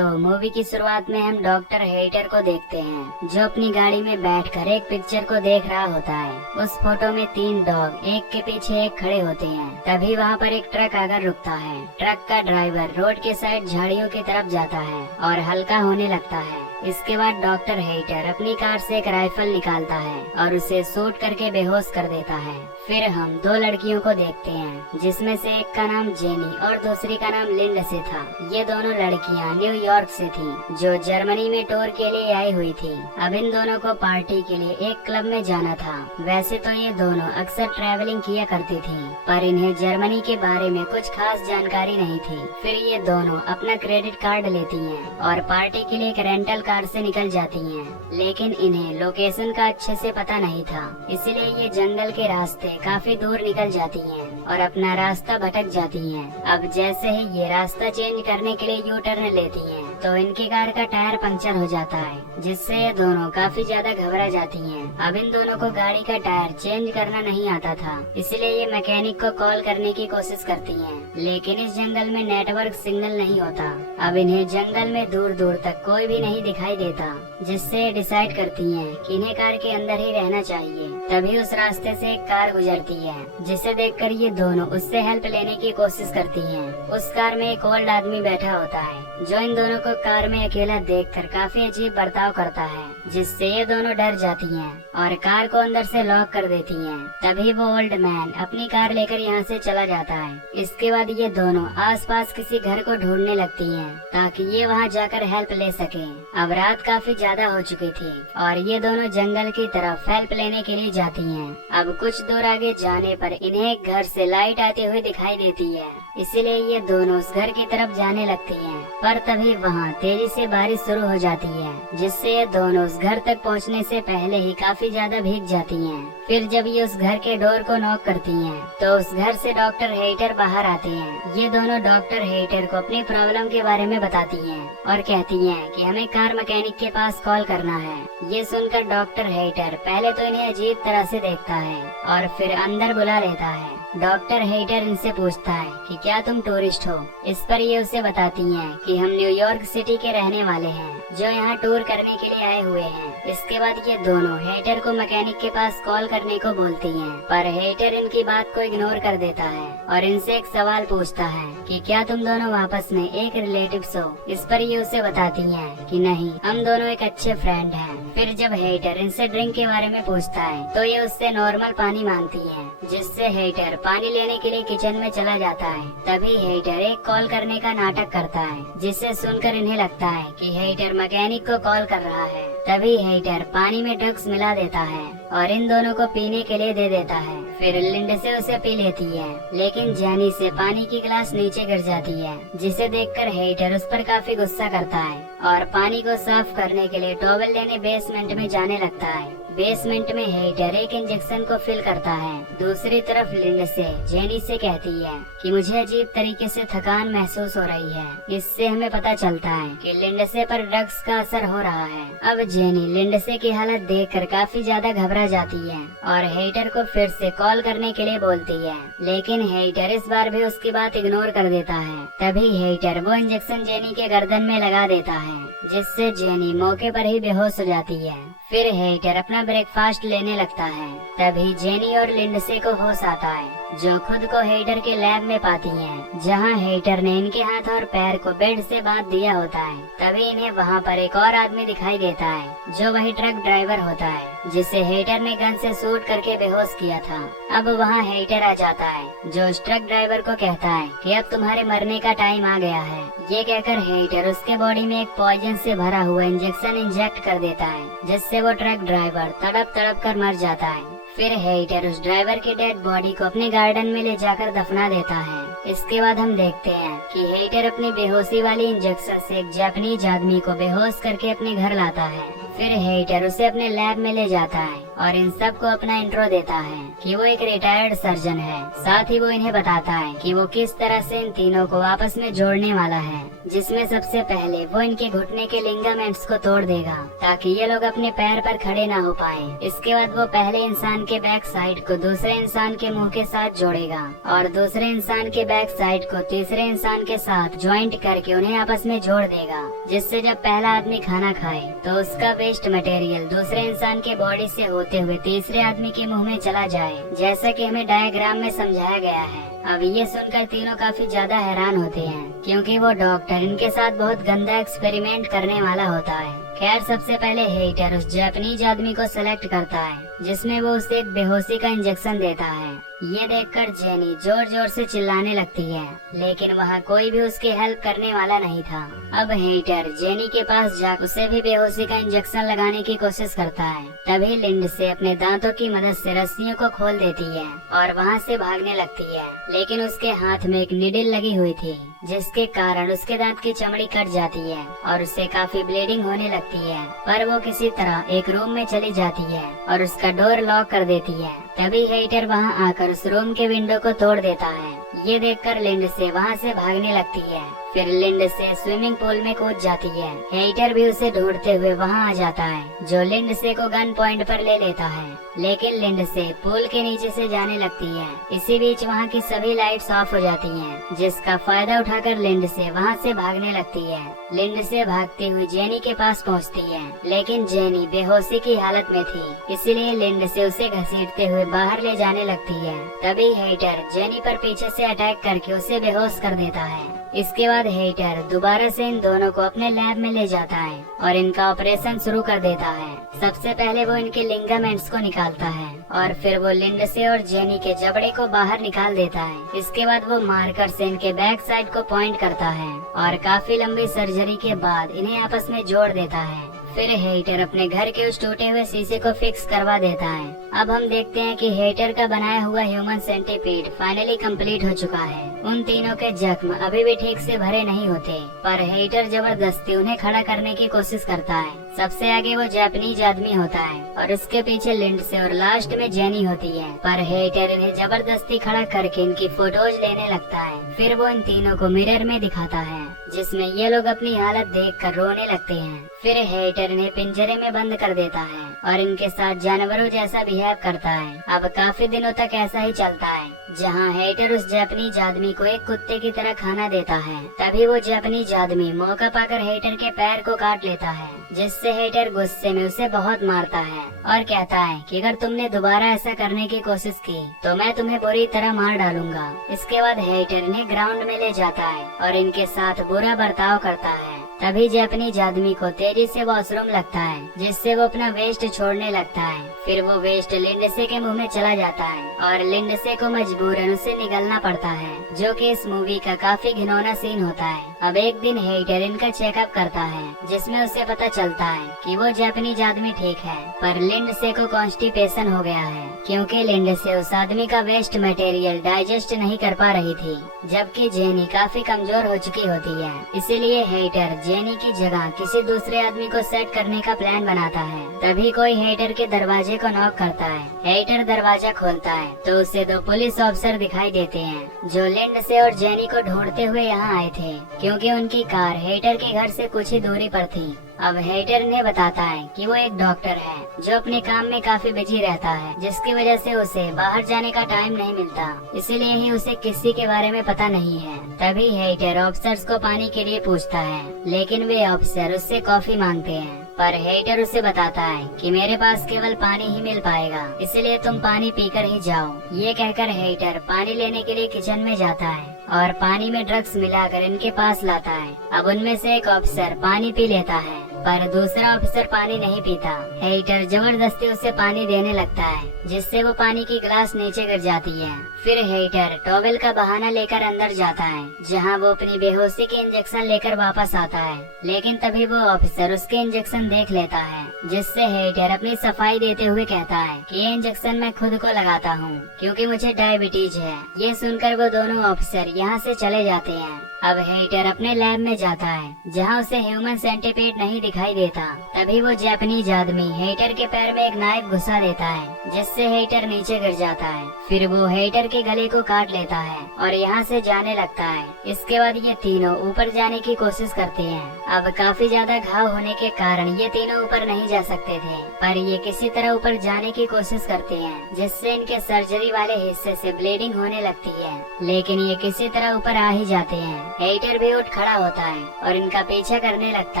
तो मूवी की शुरुआत में हम डॉक्टर हेटर को देखते हैं जो अपनी गाड़ी में बैठकर एक पिक्चर को देख रहा होता है। उस फोटो में 3 डॉग एक के पीछे एक खड़े होते हैं। तभी वहाँ पर एक ट्रक आकर रुकता है। ट्रक का ड्राइवर रोड के साइड झाड़ियों की तरफ जाता है और हल्का होने लगता है। इसके बाद डॉक्टर हेटर अपनी कार से एक राइफल निकालता है और उसे शूट करके बेहोश कर देता है। फिर हम 2 लड़कियों को देखते हैं जिसमें से एक का नाम जेनी और दूसरी का नाम लिंडसे था। ये दोनों लड़कियां न्यूयॉर्क से थी जो जर्मनी में टूर के लिए आई हुई थी। अब इन दोनों को पार्टी के लिए एक क्लब में जाना था। वैसे तो ये दोनों अक्सर ट्रैवलिंग किया करती थी, पर इन्हें जर्मनी के बारे में कुछ खास जानकारी नहीं थी। फिर ये दोनों अपना क्रेडिट कार्ड लेती हैं और पार्टी के लिए एक रेंटल कार से निकल जाती हैं। लेकिन इन्हें लोकेशन का अच्छे से पता नहीं था, इसलिए ये जंगल के रास्ते काफी दूर निकल जाती हैं और अपना रास्ता भटक जाती हैं। अब जैसे ही ये रास्ता चेंज करने के लिए यू टर्न लेती हैं, तो इनकी कार का टायर पंक्चर हो जाता है, जिससे ये दोनों काफी ज्यादा घबरा जाती हैं। अब इन दोनों को गाड़ी का टायर चेंज करना नहीं आता था, इसलिए ये मैकेनिक को कॉल करने की कोशिश करती हैं। लेकिन इस जंगल में नेटवर्क सिग्नल नहीं होता। अब इन्हें जंगल में दूर दूर तक कोई भी नहीं दिखाई देता, जिससे ये डिसाइड करती हैं कि इन्हें कार के अंदर ही रहना चाहिए। तभी उस रास्ते से एक कार गुजरती है, जिसे देखकर ये दोनों उससे हेल्प लेने की कोशिश करती हैं। उस कार में एक ओल्ड आदमी बैठा होता है जो इन दोनों को कार में अकेला देखकर काफी अजीब बर्ताव करता है, जिससे ये दोनों डर जाती हैं और कार को अंदर से लॉक कर देती हैं। तभी वो ओल्ड मैन अपनी कार लेकर यहाँ से चला जाता है। इसके बाद ये दोनों आसपास किसी घर को ढूंढने लगती हैं ताकि ये वहाँ जाकर हेल्प ले सके। अब रात काफी ज्यादा हो चुकी थी और ये दोनों जंगल की तरफ हेल्प लेने के लिए जाती हैं। अब कुछ दूर आगे जाने पर इन्हें एक घर से लाइट आती हुई दिखाई देती है, इसीलिए ये दोनों उस घर की तरफ जाने लगती हैं। पर तभी वहाँ तेजी से बारिश शुरू हो जाती है, जिससे ये दोनों उस घर तक पहुँचने से पहले ही काफी ज्यादा भीग जाती हैं। फिर जब ये उस घर के डोर को नॉक करती हैं, तो उस घर से डॉक्टर हेटर बाहर आते हैं। ये दोनों डॉक्टर हेटर को अपनी प्रॉब्लम के बारे में बताती हैं और कहती हैं कि हमें कार मैकेनिक के पास कॉल करना है। ये सुनकर डॉक्टर हेटर पहले तो इन्हें अजीब तरह से देखता है और फिर अंदर बुला लेता है। डॉक्टर हेटर इनसे पूछता है कि क्या तुम टूरिस्ट हो। इस पर ये उसे बताती हैं कि हम न्यूयॉर्क सिटी के रहने वाले हैं जो यहाँ टूर करने के लिए आए हुए हैं। इसके बाद ये दोनों हेटर को मैकेनिक के पास कॉल करने को बोलती हैं, पर हेटर इनकी बात को इग्नोर कर देता है और इनसे एक सवाल पूछता है कि क्या तुम दोनों आपस में एक रिलेटिव्स हो। इस पर ये उसे बताती हैं कि नहीं, हम दोनों एक अच्छे फ्रेंड हैं। फिर जब हेटर इनसे ड्रिंक के बारे में पूछता है तो ये उससे नॉर्मल पानी मांगती है, जिससे हेटर पानी लेने के लिए किचन में चला जाता है। तभी हेटर एक कॉल करने का नाटक करता है, जिससे सुनकर इन्हें लगता है कि हेटर मैकेनिक को कॉल कर रहा है। तभी हेटर पानी में ड्रग्स मिला देता है और इन दोनों को पीने के लिए दे देता है। फिर लिंडसे उसे पी लेती है, लेकिन जेनी से पानी की गिलास नीचे गिर जाती है, जिसे देखकर हेटर उस पर काफी गुस्सा करता है और पानी को साफ करने के लिए टॉवल लेने बेसमेंट में जाने लगता है। बेसमेंट में हेटर एक इंजेक्शन को फिल करता है। दूसरी तरफ लिंडसे जेनी से कहती है कि मुझे अजीब तरीके से थकान महसूस हो रही है। इससे हमें पता चलता है कि लिंडसे पर ड्रग्स का असर हो रहा है। अब जेनी लिंडसे की हालत देखकर काफी ज्यादा घबरा जाती है और हेटर को फिर से कॉल करने के लिए बोलती है, लेकिन हेटर इस बार भी उसकी बात इग्नोर कर देता है। तभी हेटर वो इंजेक्शन जेनी के गर्दन में लगा देता है, जिससे जेनी मौके पर ही बेहोश हो जाती है। फिर हेटर अपना ब्रेकफास्ट लेने लगता है। तभी जेनी और लिंडसे को होश आता है, जो खुद को हेटर के लैब में पाती हैं, जहां हेटर ने इनके हाथ और पैर को बेड से बांध दिया होता है। तभी इन्हें वहां पर एक और आदमी दिखाई देता है, जो वही ट्रक ड्राइवर होता है जिसे हेटर ने गन से शूट करके बेहोश किया था। अब वहां हेटर आ जाता है, जो उस ट्रक ड्राइवर को कहता है कि अब तुम्हारे मरने का टाइम आ गया है। ये कहकर हेटर उसके बॉडी में एक पॉइजन से भरा हुआ इंजेक्शन इंजेक्ट कर देता है, जिससे वो ट्रक ड्राइवर तड़प तड़प कर मर जाता है। फिर हेटर उस ड्राइवर की डेड बॉडी को अपने गार्डन में ले जाकर दफना देता है। इसके बाद हम देखते हैं कि हेटर अपनी बेहोशी वाली इंजेक्शन से एक जापानीज आदमी को बेहोश करके अपने घर लाता है। फिर हेटर उसे अपने लैब में ले जाता है और इन सबको अपना इंट्रो देता है कि वो एक रिटायर्ड सर्जन है। साथ ही वो इन्हें बताता है कि वो किस तरह से इन तीनों को आपस में जोड़ने वाला है, जिसमें सबसे पहले वो इनके घुटने के लिगामेंट्स को तोड़ देगा ताकि ये लोग अपने पैर पर खड़े ना हो पाए। इसके बाद वो पहले इंसान के बैक साइड को दूसरे इंसान के मुंह के साथ जोड़ेगा और दूसरे इंसान के बैक साइड को तीसरे इंसान के साथ ज्वाइंट करके उन्हें आपस में जोड़ देगा, जिससे जब पहला आदमी खाना खाए तो उसका वेस्ट मटेरियल दूसरे इंसान के बॉडी से होते हुए तीसरे आदमी के मुंह में चला जाए, जैसा कि हमें डायग्राम में समझाया गया है। अब ये सुनकर तीनों काफी ज्यादा हैरान होते हैं क्योंकि वो डॉक्टर इनके साथ बहुत गंदा एक्सपेरिमेंट करने वाला होता है। खैर, सबसे पहले हेटर उस जापानीज आदमी को सेलेक्ट करता है जिसमें वो उसे एक बेहोशी का इंजेक्शन देता है। ये देखकर जेनी जोर जोर से चिल्लाने लगती है, लेकिन वहाँ कोई भी उसकी हेल्प करने वाला नहीं था। अब हेटर जेनी के पास जाकर उसे भी बेहोशी का इंजेक्शन लगाने की कोशिश करता है। तभी लिंड से अपने दांतों की मदद से रस्सियों को खोल देती है और वहाँ से भागने लगती है, लेकिन उसके हाथ में एक निडिल लगी हुई थी जिसके कारण उसके दांत की चमड़ी कट जाती है और उससे काफी ब्लीडिंग होने लगती है। पर वो किसी तरह एक रूम में चली जाती है और उसका डोर लॉक कर देती है। तभी हेटर वहाँ आकर उस रूम के विंडो को तोड़ देता है। ये देखकर लिंड से वहाँ से भागने लगती है। फिर लिंड से स्विमिंग पूल में कूद जाती है। हेटर भी उसे ढूंढते हुए वहाँ आ जाता है, जो लिंड से को गन पॉइंट पर ले लेता है, लेकिन लिंड से पूल के नीचे से जाने लगती है। इसी बीच वहाँ की सभी लाइट्स ऑफ हो जाती हैं, जिसका फायदा उठाकर लिंड से वहाँ से भागने लगती है। लिंड से भागती हुई जेनी के पास पहुँचती है, लेकिन जेनी बेहोशी की हालत में थी, इसीलिए लिंड से उसे घसीटते हुए बाहर ले जाने लगती है। तभी हेटर जेनी पर पीछे से अटैक करके उसे बेहोश कर देता है। इसके बाद हेटर दोबारा से इन दोनों को अपने लैब में ले जाता है और इनका ऑपरेशन शुरू कर देता है। सबसे पहले वो इनके लिगामेंट्स को निकालता है और फिर वो लिंड से और जेनी के जबड़े को बाहर निकाल देता है। इसके बाद वो मार्कर से इनके बैक साइड को पॉइंट करता है और काफी लंबी सर्जरी के बाद इन्हें आपस में जोड़ देता है। फिर हेटर अपने घर के उस टूटे हुए शीशे को फिक्स करवा देता है। अब हम देखते हैं कि हेटर का बनाया हुआ ह्यूमन सेंटीपीड फाइनली कंप्लीट हो चुका है। उन तीनों के जख्म अभी भी ठीक से भरे नहीं होते, पर हेटर जबरदस्ती उन्हें खड़ा करने की कोशिश करता है। सबसे आगे वो जापानीज आदमी होता है और उसके पीछे लिंड से और लास्ट में जेनी होती है, पर हेटर इन्हें जबरदस्ती खड़ा करके इनकी फोटोज लेने लगता है। फिर वो इन तीनों को मिरर में दिखाता है, जिसमें ये लोग अपनी हालत देखकर रोने लगते हैं। फिर हेटर इन्हें पिंजरे में बंद कर देता है और इनके साथ जानवरों जैसा बिहेव करता है। अब काफी दिनों तक ऐसा ही चलता है, जहाँ हेटर उस जापानीज आदमी को एक कुत्ते की तरह खाना देता है। तभी वो जापानीज आदमी मौका पाकर हेटर के पैर को काट लेता है, जिससे हेटर गुस्से में उसे बहुत मारता है और कहता है कि अगर तुमने दोबारा ऐसा करने की कोशिश की तो मैं तुम्हें बुरी तरह मार डालूंगा। इसके बाद हेटर इन्हें ग्राउंड में ले जाता है और इनके साथ बुरा बर्ताव करता है। तभी जापानीज आदमी को तेजी से वॉशरूम लगता है, जिससे वो अपना वेस्ट छोड़ने लगता है। फिर वो वेस्ट लिंडसे के मुंह में चला जाता है और लिंडसे को मजबूरन उसे निगलना पड़ता है, जो कि इस मूवी का काफी घिनौना सीन होता है। अब एक दिन हेटर इनका चेकअप करता है, जिसमें उसे पता चलता है कि वो जापानीज आदमी ठीक है, पर लिंडसे को कॉन्स्टिपेशन हो गया है, क्योंकि लिंडसे उस आदमी का वेस्ट मटेरियल डाइजेस्ट नहीं कर पा रही थी, जबकि जेनी काफी कमजोर हो चुकी होती है। इसीलिए हेटर जेनी की जगह किसी दूसरे आदमी को सेट करने का प्लान बनाता है। तभी कोई हेटर के दरवाजे को नॉक करता है। हेटर दरवाजा खोलता है तो उसे दो पुलिस ऑफिसर दिखाई देते हैं, जो लिंडसे और जेनी को ढूंढते हुए यहाँ आए थे, क्योंकि उनकी कार हेटर के घर से कुछ ही दूरी पर थी। अब हेटर ने बताता है कि वो एक डॉक्टर है जो अपने काम में काफी बिजी रहता है, जिसकी वजह से उसे बाहर जाने का टाइम नहीं मिलता, इसीलिए ही उसे किसी के बारे में पता नहीं है। तभी हेटर ऑफिसर्स को पानी के लिए पूछता है, लेकिन वे ऑफिसर उससे कॉफी मांगते हैं, पर हेटर उसे बताता है कि मेरे पास केवल पानी ही मिल पाएगा, इसलिए तुम पानी पीकर ही जाओ। ये कहकर हेटर पानी लेने के लिए किचन में जाता है और पानी में ड्रग्स मिलाकर इनके पास लाता है। अब उनमें से एक ऑफिसर पानी पी लेता है, पर दूसरा ऑफिसर पानी नहीं पीता। हेटर जबरदस्ती उसे पानी देने लगता है, जिससे वो पानी की ग्लास नीचे गिर जाती है। फिर हेटर टॉवेल का बहाना लेकर अंदर जाता है, जहां वो अपनी बेहोशी के इंजेक्शन लेकर वापस आता है, लेकिन तभी वो ऑफिसर उसके इंजेक्शन देख लेता है, जिससे हेटर अपनी सफाई देते हुए कहता है कि ये इंजेक्शन मैं खुद को लगाता हूँ, क्योंकि मुझे डायबिटीज है। ये सुनकर वो दोनों ऑफिसर यहाँ से चले जाते हैं। अब हेटर अपने लैब में जाता है जहाँ उसे ह्यूमन सेंटीपीड नहीं दिखाई देता। तभी वो जापानीज आदमी हेटर के पैर में एक नाइफ घुसा देता है जिससे हेटर नीचे गिर जाता है। फिर वो हेटर के गले को काट लेता है और यहाँ से जाने लगता है। इसके बाद ये तीनों ऊपर जाने की कोशिश करते हैं। अब काफी ज्यादा घाव होने के कारण ये तीनों ऊपर नहीं जा सकते थे, पर ये किसी तरह ऊपर जाने की कोशिश करते हैं जिससे इनके सर्जरी वाले हिस्से से ब्लीडिंग होने लगती है। लेकिन ये किसी तरह ऊपर आ ही जाते हैं। हेटर भी उठ खड़ा होता है और इनका पीछा करने लगता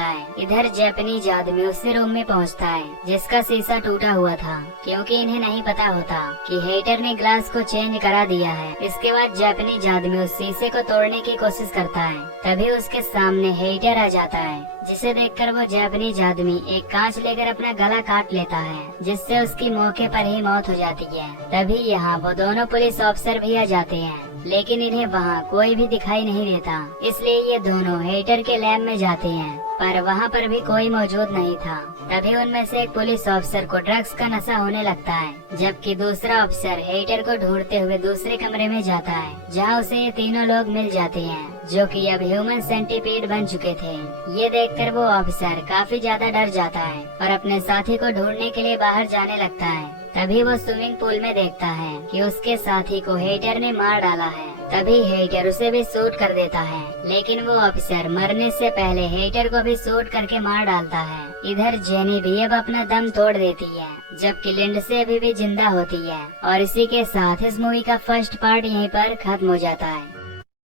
है। इधर जापानीज आदमी उसी रूम में पहुंचता है जिसका शीशा टूटा हुआ था, क्योंकि इन्हें नहीं पता होता कि हेटर ने ग्लास को चेंज करा दिया है। इसके बाद जापानीज आदमी उस शीशे को तोड़ने की कोशिश करता है। तभी उसके सामने हेटर आ जाता है, जिसे देखकर वो जापानीज आदमी एक कांच लेकर अपना गला काट लेता है, जिससे उसकी मौके पर ही मौत हो जाती है। तभी यहाँ वो दोनों पुलिस ऑफिसर भी आ जाते हैं, लेकिन इन्हें वहाँ कोई भी दिखाई नहीं देता। इसलिए ये दोनों हेटर के लैब में जाते हैं, पर वहाँ पर भी कोई मौजूद नहीं था। तभी उनमें से एक पुलिस ऑफिसर को ड्रग्स का नशा होने लगता है, जबकि दूसरा ऑफिसर हेटर को ढूंढते हुए दूसरे कमरे में जाता है जहाँ उसे ये तीनों लोग मिल जाते हैं, जो कि अब ह्यूमन सेंटीपीड बन चुके थे। ये देखकर वो ऑफिसर काफी ज्यादा डर जाता है और अपने साथी को ढूंढने के लिए बाहर जाने लगता है। तभी वो स्विमिंग पूल में देखता है कि उसके साथी को हेटर ने मार डाला है। तभी हेटर उसे भी शूट कर देता है, लेकिन वो ऑफिसर मरने से पहले हेटर को भी शूट करके मार डालता है। इधर जेनी भी अब अपना दम तोड़ देती है, जबकि लिंडसे अभी भी जिंदा होती है। और इसी के साथ इस मूवी का फर्स्ट पार्ट यहीं पर खत्म हो जाता है।